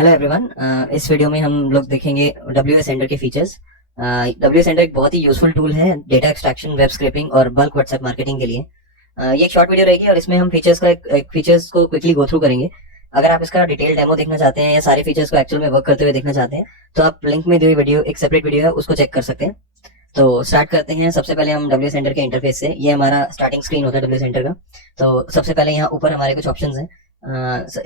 Hello everyone. इस video में हम लोग देखेंगे डब्ल्यू सेंडर के फीचर्स। डब्ल्यू सेंडर एक बहुत ही यूजफुल टूल है डेटा एक्सट्रैक्शन, वेब स्क्रैपिंग और बल्क व्हाट्सएप मार्केटिंग के लिए। ये एक शॉर्ट वीडियो रहेगी और इसमें हम फीचर्स का एक फीचर्स को क्विकली गो थ्रू करेंगे। अगर आप इसका डिटेल डेमो देखना चाहते हैं या सारे फीचर्स को एक्चुअल में वर्क करते हुए देखना चाहते हैं तो आप लिंक में दी हुई वीडियो एक सेपरेट वीडियो है उसको चेक कर सकते हैं। तो स्टार्ट करते हैं। सबसे पहले हम डब्ल्यू सेंटर के इंटरफेस से, ये हमारा स्टार्टिंग स्क्रीन होता है डब्ल्यू सेंटर का। तो सबसे पहले यहाँ ऊपर हमारे कुछ ऑप्शंस हैं।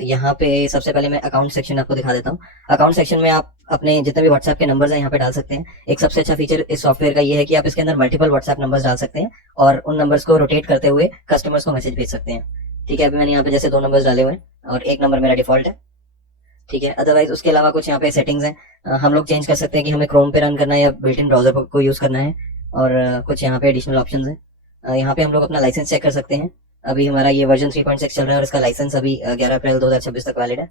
यहाँ पे सबसे पहले मैं अकाउंट सेक्शन आपको दिखा देता हूँ। अकाउंट सेक्शन में आप अपने जितने भी व्हाट्सएप के नंबर्स हैं यहाँ पे डाल सकते हैं। एक सबसे अच्छा फीचर इस सॉफ्टवेयर का ये है कि आप इसके अंदर मल्टीपल व्हाट्सएप नंबर्स डाल सकते हैं और उन नंबर्स को रोटेट करते हुए कस्टमर्स को मैसेज भेज सकते हैं। ठीक है, अभी मैंने यहाँ पे जैसे 2 नंबर्स डाले हुए हैं और एक नंबर मेरा डिफॉल्ट है। ठीक है, अदरवाइज उसके अलावा कुछ यहाँ पे सेटिंग्स हैं। हम लोग चेंज कर सकते हैं कि हमें क्रोम पे रन करना है या बिल्ट इन ब्राउजर को यूज करना है। और कुछ यहाँ पे एडिशनल ऑप्शंस हैं। यहाँ पे हम लोग अपना लाइसेंस चेक कर सकते हैं। अभी हमारा ये वर्जन 3.6 चल रहा है और इसका लाइसेंस अभी 11 अप्रैल 2026 तक वैलिड है।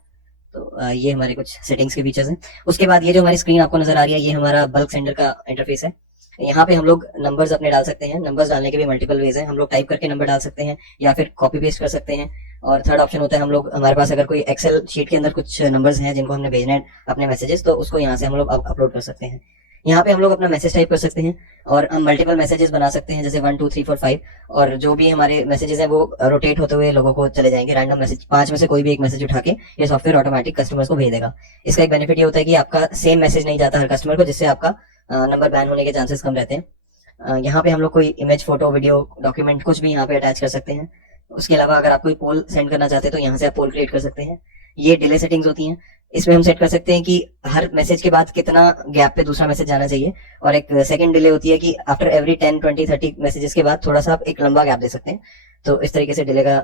तो ये हमारे कुछ सेटिंग्स के फीचर्स हैं। उसके बाद ये जो हमारी स्क्रीन आपको नजर आ रही है ये हमारा बल्क सेंडर का इंटरफेस है। यहाँ पे हम लोग नंबर्स अपने डाल सकते हैं। नंबर्स डालने के भी मल्टीपल वेज हैं। हम लोग टाइप करके नंबर डाल सकते हैं या फिर कॉपी पेस्ट कर सकते हैं। और थर्ड ऑप्शन होता है हम लोग, हमारे पास अगर कोई एक्सेल शीट के अंदर कुछ नंबर्स हैं जिनको हमने भेजना है अपने मैसेजेस, तो उसको यहाँ से हम लोग अपलोड कर सकते हैं। यहाँ पे हम लोग अपना मैसेज टाइप कर सकते हैं और हम मल्टीपल मैसेजेस बना सकते हैं, जैसे 1 2 3 4 5। और जो भी हमारे मैसेजेस हैं वो रोटेट होते हुए लोगों को चले जाएंगे। रैंडम मैसेज 5 में से कोई भी एक मैसेज उठा के ये सॉफ्टवेयर ऑटोमेटिक कस्टमर्स को भेज देगा। इसका एक बेनिफिट ये होता है कि आपका सेम मैसेज नहीं जाता हर कस्टमर को, जिससे आपका नंबर बैन होने के चांसेस कम रहते हैं। यहाँ पे हम लोग कोई इमेज, फोटो, वीडियो, डॉक्यूमेंट कुछ भी यहाँ पे अटैच कर सकते हैं। उसके अलावा अगर आप कोई पोल सेंड करना चाहते हैं तो यहाँ से आप पोल क्रिएट कर सकते हैं। ये डिले सेटिंग्स होती हैं। इसमें हम सेट कर सकते हैं कि हर मैसेज के बाद कितना गैप पे दूसरा मैसेज जाना चाहिए। और एक सेकंड डिले होती है कि आफ्टर एवरी 10 20 30 मैसेजेस के बाद थोड़ा सा आप एक लंबा गैप दे सकते हैं। तो इस तरीके से डिले का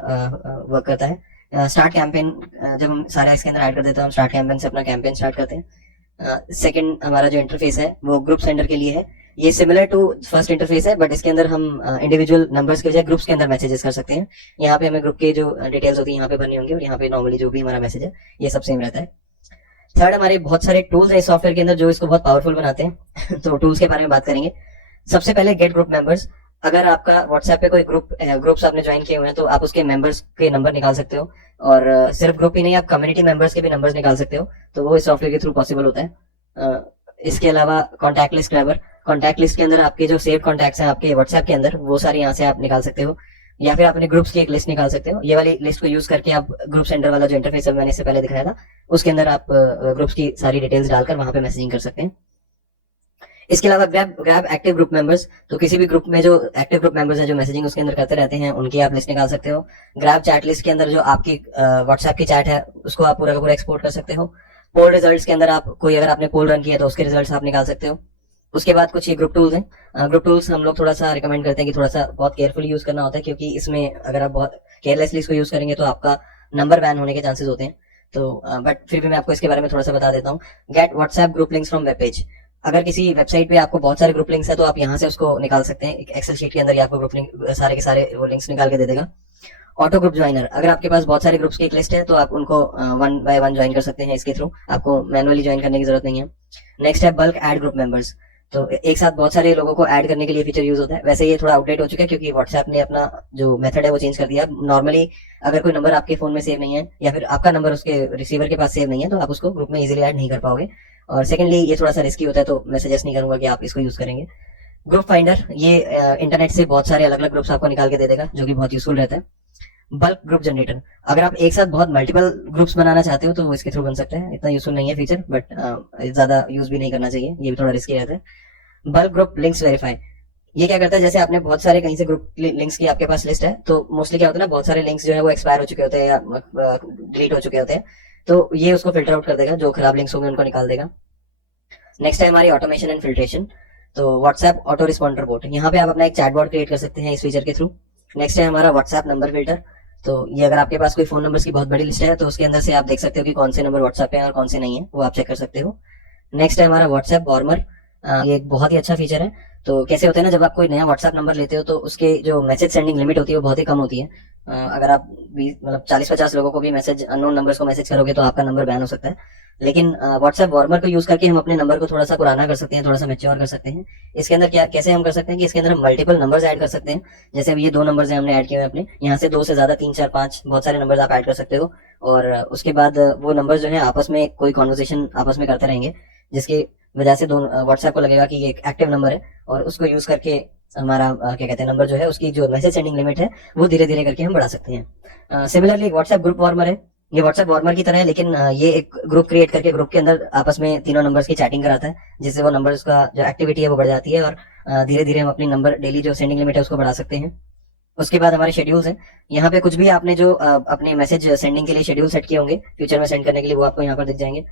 वर्क करता है। स्टार्ट कैंपेन, जब हम सारा इसके अंदर ऐड कर देते हैं, हम स्टार्ट कैंपेन से अपना कैंपेन स्टार्ट करते हैं। सेकंड हमारा जो इंटरफेस है वो ग्रुप सेंडर के लिए है। ये सिमिलर टू फर्स्ट इंटरफेस है, बट इसके अंदर हम इंडिविजुअल नंबर्स के बजाय ग्रुप्स के अंदर मैसेजेस कर सकते हैं। यहाँ पे हमें ग्रुप के जो डिटेल्स होती है यहाँ पे भरनी होंगी और यहाँ पे नॉर्मली जो भी हमारा मैसेज है ये सब सेम रहता है। थर्ड, हमारे बहुत सारे टूल्स हैं इस सॉफ्टवेयर के अंदर जो इसको बहुत पावरफुल बनाते हैं। तो टूल्स के बारे में बात करेंगे। सबसे पहले गेट ग्रुप मेंबर्स। अगर आपका व्हाट्सएप पे कोई ग्रुप्स आपने ज्वाइन किए हुए हैं तो आप उसके मेंबर्स के नंबर निकाल सकते हो। और सिर्फ ग्रुप ही नहीं, आप कम्युनिटी मेंबर्स के भी नंबर्स निकाल सकते हो। तो वो इस सॉफ्टवेयर के थ्रू पॉसिबल होता है। इसके अलावा contact list grabber. Contact list के अंदर आपके जो सेव कॉन्टैक्ट्स हैं आपके व्हाट्सएप के अंदर, वो सारे यहाँ से आप निकाल सकते हो। या फिर अपने ग्रुप्स की एक लिस्ट निकाल सकते हो। ये वाली लिस्ट को यूज करके आप ग्रुप सेंटर वाला जो इंटरफेस है मैंने इससे पहले दिखाया था उसके अंदर आप ग्रुप्स की सारी डिटेल्स डालकर वहां पे मैसेजिंग कर सकते हैं। इसके अलावा ग्रैब एक्टिव ग्रुप मेंबर्स। तो किसी भी ग्रुप में जो एक्टिव ग्रुप मेंबर्स हैं जो मैसेजिंग उसके अंदर करते रहते हैं उनकी आप लिस्ट निकाल सकते हो। ग्रैब चैट लिस्ट के अंदर जो आपकी व्हाट्सएप की चैट है उसको आप पूरा का पूरा एक्सपोर्ट कर सकते हो। पोल रिजल्ट्स के अंदर आप कोई अगर आपने पोल रन किया तो उसके रिजल्ट्स आप निकाल सकते हो। उसके बाद कुछ ये ग्रुप टूल्स हैं। ग्रुप टूल्स हम लोग थोड़ा सा रिकमेंड करते हैं कि थोड़ा सा बहुत केयरफुली यूज करना होता है, क्योंकि इसमें अगर आप बहुत केयरलेसली इसको यूज करेंगे तो आपका नंबर बैन होने के चांसेस होते हैं। तो बट फिर भी मैं आपको इसके बारे में थोड़ा सा बता देता हूँ। Get WhatsApp group links from web page. अगर किसी वेबसाइट पे आपको बहुत सारे ग्रुप लिंक्स है तो आप यहाँ से उसको निकाल सकते हैं। एक एक्सेल शीट के अंदर ही आपको ग्रुप लिंक सारे के सारे वो लिंक्स निकाल के दे देगा। Auto group joiner. अगर आपके पास बहुत सारे ग्रुप्स की एक लिस्ट है तो आप उनको 1 by 1 ज्वाइन कर सकते हैं इसके थ्रू। आपको मैनुअली ज्वाइन करने की जरूरत नहीं है। नेक्स्ट है बल्क ऐड ग्रुप मेंबर्स। तो एक साथ बहुत सारे लोगों को ऐड करने के लिए फीचर यूज होता है। वैसे ये थोड़ा आउटडेट हो चुका है क्योंकि व्हाट्सएप ने अपना जो मेथड है वो चेंज कर दिया। नॉर्मली अगर कोई नंबर आपके फोन में सेव नहीं है या फिर आपका नंबर उसके रिसीवर के पास सेव नहीं है तो आप उसको ग्रुप में इजीली ऐड नहीं कर पाओगे। और सेकेंडली ये थोड़ा सा रिस्की होता है, तो मैं सजेस्ट नहीं करूंगा कि आप इसको यूज करेंगे। ग्रुप फाइंडर, ये इंटरनेट से बहुत सारे अलग अलग ग्रुप्स आपको निकाल के दे देगा जो कि बहुत यूजफुल रहता है। Bulk group generator. अगर आप एक साथ बहुत मल्टीपल ग्रुप्स बनाना चाहते हो तो वो इसके थ्रू बन सकता है। इतना यूजफुल नहीं है फीचर, बट ज्यादा यूज भी नहीं करना चाहिए, ये भी थोड़ा रिस्की रहता है। Bulk group links verify. ये क्या करता है, जैसे आपने बहुत सारे कहीं से ग्रुप लिंक्स की आपके पास लिस्ट है तो मोस्टली क्या होता है ना, बहुत सारे लिंक्स जो है वो एक्सपायर हो चुके होते हैं या डिलीट हो चुके होते हैं। तो ये उसको फिल्टर आउट कर देगा, जो खराब लिंक्स होंगे उनको निकाल देगा। नेक्स्ट है हमारी ऑटोमेशन एंड फिल्ट्रेशन। तो व्हाट्सएप ऑटो रिस्पॉन्डर बोट, यहाँ पे आप अपना एक चैटबॉट क्रिएट कर सकते हैं इस फीचर के थ्रू। नेक्स्ट है हमारा व्हाट्सएप नंबर फिल्टर। तो ये अगर आपके पास कोई फोन नंबर्स की बहुत बड़ी लिस्ट है तो उसके अंदर से आप देख सकते हो कि कौन से नंबर व्हाट्सएप पे हैं और कौन से नहीं है, वो आप चेक कर सकते हो। नेक्स्ट है हमारा व्हाट्सएप वार्मर। ये एक बहुत ही अच्छा फीचर है। तो कैसे होता है ना, जब आप कोई नया व्हाट्सएप नंबर लेते हो तो उसके जो मैसेज सेंडिंग लिमिट होती है वो बहुत ही कम होती है। अगर आप 20 मतलब 40-50 लोगों को भी मैसेज अननोन नंबर्स को मैसेज करोगे तो आपका नंबर बैन हो सकता है। लेकिन व्हाट्सएप वार्मर को यूज करके हम अपने नंबर को थोड़ा सा पुराना कर सकते हैं, थोड़ा सा मैच्योर कर सकते हैं। इसके अंदर क्या कैसे हम कर सकते हैं कि इसके अंदर हम मल्टीपल नंबर्स ऐड कर सकते हैं। जैसे अब ये 2 नंबर्स हैं हमने ऐड किए हुए अपने, यहाँ से 2 से ज्यादा 3, 4, 5 बहुत सारे नंबर्स आप ऐड कर सकते हो। और उसके बाद वो नंबर्स जो है आपस में कोई कॉन्वर्सेशन आपस में करते रहेंगे, जिसकी वजह से दोनों व्हाट्सएप को लगेगा कि ये एक एक्टिव नंबर है, और उसको यूज करके हमारा क्या कहते हैं नंबर जो है उसकी जो मैसेज सेंडिंग लिमिट है वो धीरे धीरे करके हम बढ़ा सकते हैं। सिमिलरली एक व्हाट्सएप ग्रुप वार्मर है। ये व्हाट्सएप वार्मर की तरह है, लेकिन ये एक ग्रुप क्रिएट करके ग्रुप के अंदर आपस में तीनों नंबर्स की चैटिंग कराता है, जिससे वो नंबर्स का जो एक्टिविटी है वो बढ़ जाती है, और धीरे धीरे हम अपनी नंबर डेली जो सेंडिंग लिमिट है उसको बढ़ा सकते हैं। उसके बाद हमारे शेड्यूल्स हैं। यहाँ पे कुछ भी आपने जो अपने मैसेज सेंडिंग के लिए शेड्यूल सेट किए होंगे फ्यूचर में सेंड करने के लिए, वो आपको यहाँ पर दिख जाएंगे।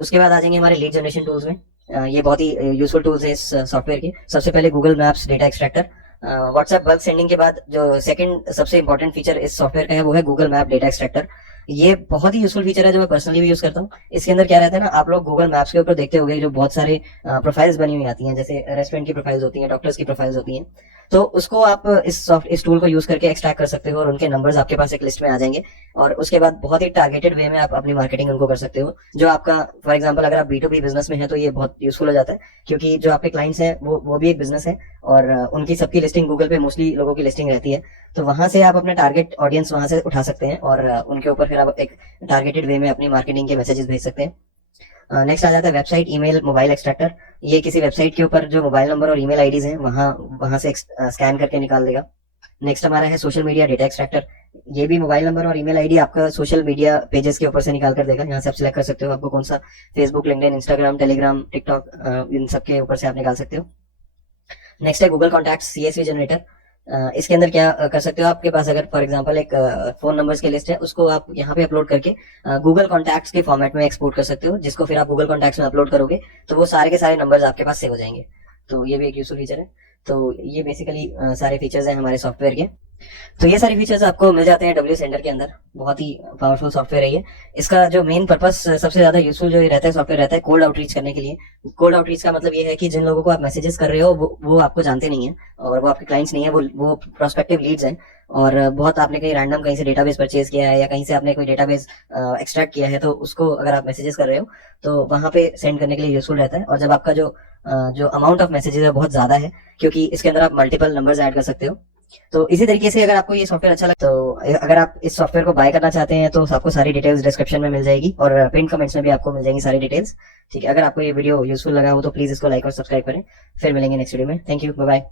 उसके बाद आ जाएंगे हमारे लीड जनरेशन टूल्स में। ये बहुत ही यूजफुल टूल्स है इस सॉफ्टवेयर के। सबसे पहले Google maps data extractor. WhatsApp bulk sending के बाद जो सेकंड सबसे इंपॉर्टेंट फीचर इस सॉफ्टवेयर का है वो है गूगल मैप डेटा एक्सट्रैक्टर। ये बहुत ही यूजफुल फीचर है जो मैं पर्सनली भी यूज करता हूँ। इसके अंदर क्या रहता है ना, आप लोग गूगल मैप्स के ऊपर देखते होंगे जो बहुत सारे प्रोफाइल्स बनी हुई आती हैं, जैसे रेस्टोरेंट की प्रोफाइल्स होती हैं, डॉक्टर्स की प्रोफाइल्स होती हैं। तो उसको आप इस टूल को यूज करके एक्सट्रैक्ट कर सकते हो, और उनके नंबर्स आपके पास एक लिस्ट में आ जाएंगे, और उसके बाद बहुत ही टारगेटेड वे में आप अपनी मार्केटिंग उनको कर सकते हो। जो आपका फॉर एग्जांपल अगर आप B2B बिजनेस में है तो ये बहुत यूजफुल हो जाता है, क्योंकि जो आपके क्लाइंट्स हैं वो भी एक बिजनेस है, और उनकी सबकी लिस्टिंग गूगल पे मोस्टली लोगों की लिस्टिंग रहती है। तो वहां से आप अपने टारगेट ऑडियंस वहां से उठा सकते हैं, और उनके ऊपर फिर आप एक टारगेटेड वे में अपनी मार्केटिंग के मैसेजेस भेज सकते हैं। नेक्स्ट आ जाता है वेबसाइट ईमेल मोबाइल एक्सट्रैक्टर। ये किसी वेबसाइट के ऊपर जो मोबाइल नंबर और ईमेल आईडीज हैं वहां वहां से स्कैन करके निकाल देगा। नेक्स्ट हमारा है सोशल मीडिया डेटा एक्सट्रैक्टर। ये भी मोबाइल नंबर और ईमेल आईडी आपका सोशल मीडिया पेजेस के ऊपर से निकाल कर देगा। यहाँ से आप सिलेक्ट कर सकते हो आपको कौन सा, Facebook, LinkedIn, Instagram, Telegram, TikTok, इन सब के ऊपर से आप निकाल सकते हो। नेक्स्ट है गूगल कॉन्टैक्ट्स CSV जनरेटर। इसके अंदर क्या कर सकते हो, आपके पास अगर फॉर एग्जांपल एक फोन नंबर्स की लिस्ट है, उसको आप यहाँ पे अपलोड करके गूगल कॉन्टैक्ट्स के फॉर्मेट में एक्सपोर्ट कर सकते हो, जिसको फिर आप गूगल कॉन्टैक्ट्स में अपलोड करोगे तो वो सारे के सारे नंबर्स आपके पास सेव हो जाएंगे। तो ये भी एक यूजफुल फीचर है। तो ये बेसिकली सारे फीचर्स हैं हमारे सॉफ्टवेयर के। तो ये सारे फीचर्स आपको मिल जाते हैं डब्ल्यू सेंडर के अंदर। बहुत ही पावरफुल सॉफ्टवेयर है ये। इसका जो मेन पर्पस सबसे ज्यादा यूजफुल जो रहता है सॉफ्टवेयर रहता है कोल्ड आउटरीच करने के लिए। कोल्ड आउटरीच का मतलब ये है कि जिन लोगों को आप मैसेजेस कर रहे हो वो आपको जानते नहीं है, और वो आपके क्लाइंट्स नहीं है, वो प्रोस्पेक्टिव लीड्स हैं, और बहुत आपने कहीं रैंडम कहीं से डेटाबेस परचेज किया है, या कहीं से आपने कोई डेटाबेस एक्सट्रैक्ट किया है, तो उसको अगर आप मैसेजेस कर रहे हो तो वहां पे सेंड करने के लिए यूजफुल रहता है। और जब आपका जो अमाउंट ऑफ मैसेजेस है बहुत ज्यादा है, क्योंकि इसके अंदर आप मल्टीपल नंबर्स ऐड कर सकते हो। तो इसी तरीके से अगर आपको ये सॉफ्टवेयर अच्छा लगा, तो अगर आप इस सॉफ्टवेयर को बाय करना चाहते हैं तो आपको सारी डिटेल्स डिस्क्रिप्शन में मिल जाएगी, और पिन कमेंट्स में भी आपको मिल जाएंगी सारी डिटेल्स। ठीक है, अगर आपको ये वीडियो यूजफुल लगा हो तो प्लीज इसको लाइक और सब्सक्राइब करें। फिर मिलेंगे नेक्स्ट वीडियो में। Thank you, bye bye.